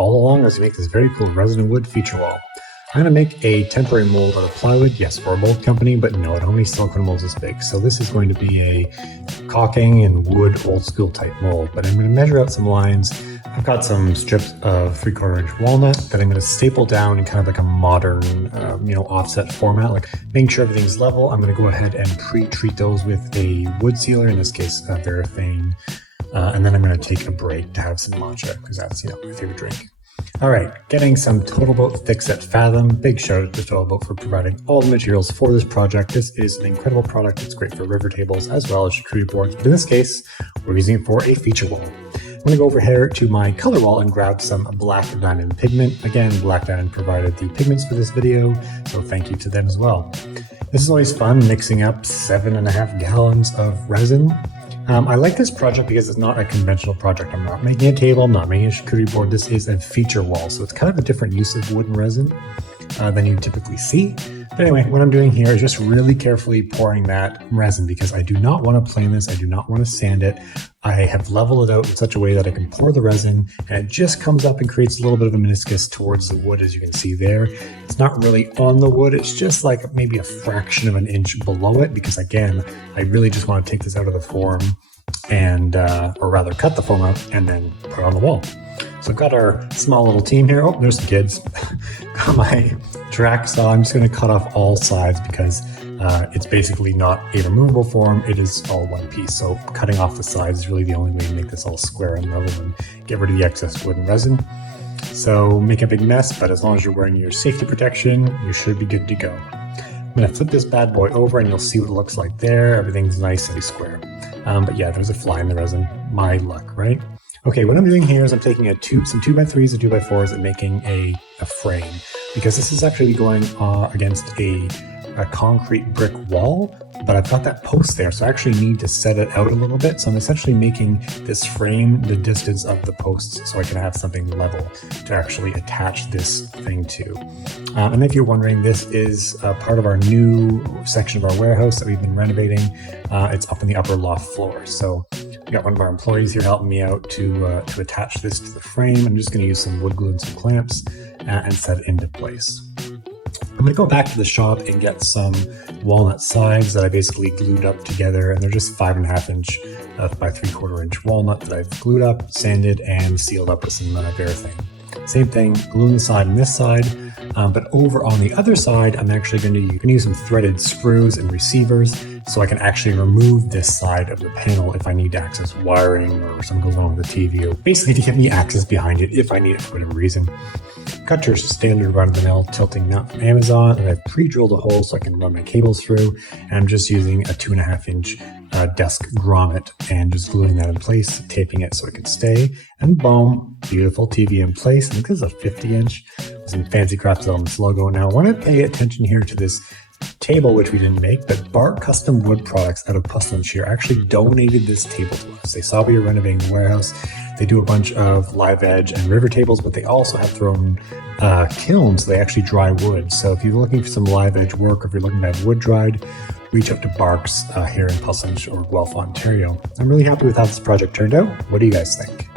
Follow along as we make this very cool resin and wood feature wall. I'm going to make a temporary mold out of plywood. Yes, we're a mold company, but no, I don't need silicone molds this big. So this is going to be a caulking and wood old school type mold, but I'm going to measure out some lines. I've got some strips of 3/4 inch walnut that I'm going to staple down in kind of like a modern, offset format, like making sure everything's level. I'm going to go ahead and pre-treat those with a wood sealer, in this case, Veraphane. And then I'm going to take a break to have some matcha because that's, my favorite drink. All right, getting some Total Boat Thickset Fathom. Big shout out to Total Boat for providing all the materials for this project. This is an incredible product. It's great for river tables as well as charcuterie boards. But in this case, we're using it for a feature wall. I'm going to go over here to my color wall and grab some Black Diamond Pigment. Again, Black Diamond provided the pigments for this video, so thank you to them as well. This is always fun, mixing up 7.5 gallons of resin. I like this project because it's not a conventional project. I'm not making a table, I'm not making a charcuterie board. This is a feature wall, so it's kind of a different use of wood and resin than you typically see. But anyway, what I'm doing here is just really carefully pouring that resin because I do not want to plane this. I do not want to sand it. I have leveled it out in such a way that I can pour the resin and it just comes up and creates a little bit of a meniscus towards the wood, as you can see there. It's not really on the wood. It's just like maybe a fraction of an inch below it because, again, I really just want to take this out of the form and, or rather cut the foam out and then put it on the wall. So I've got our small little team here. Oh, there's some kids. Got my track saw. I'm just going to cut off all sides because it's basically not a removable form. It is all one piece. So cutting off the sides is really the only way to make this all square and level and get rid of the excess wood and resin. So make a big mess, but as long as you're wearing your safety protection, you should be good to go. I'm going to flip this bad boy over and you'll see what it looks like there. Everything's nice and square. But yeah, there's a fly in the resin. My luck, right? Okay, what I'm doing here is I'm taking some 2x3s and 2x4s and making a frame because this is actually going against a concrete brick wall, but I've got that post there, so I actually need to set it out a little bit. So I'm essentially making this frame the distance of the posts so I can have something level to actually attach this thing to. And if you're wondering, this is part of our new section of our warehouse that we've been renovating. It's up in the upper loft floor. So we got one of our employees here helping me out to attach this to the frame. I'm just going to use some wood glue and some clamps and set it into place. I'm going to go back to the shop and get some walnut sides that I basically glued up together, and they're just 5.5 inch by 3/4 inch walnut that I've glued up, sanded, and sealed up with some Veraphane. Same thing, gluing the side on this side, but over on the other side, I'm actually going to use some threaded screws and receivers so I can actually remove this side of the panel if I need to access wiring or something goes wrong with the TV, or basically to give me access behind it if I need it for whatever reason. Got your standard run-of-the-mill tilting nut from Amazon, and I've pre-drilled a hole so I can run my cables through, and I'm just using a 2.5 inch desk grommet and just gluing that in place, taping it so it can stay, and boom, beautiful TV in place. I think this is a 50 inch with some fancy Crafts Elements logo. Now I want to pay attention here to this table, which we didn't make, but Bart Custom Wood Products out of Pustlin Shear actually donated this table to us. They saw we were renovating the warehouse. They do a bunch of live edge and river tables, but they also have their own kilns. They actually dry wood. So if you're looking for some live edge work, or if you're looking to have wood dried, reach out to Barks here in Pustlin or Guelph, Ontario. I'm really happy with how this project turned out. What do you guys think?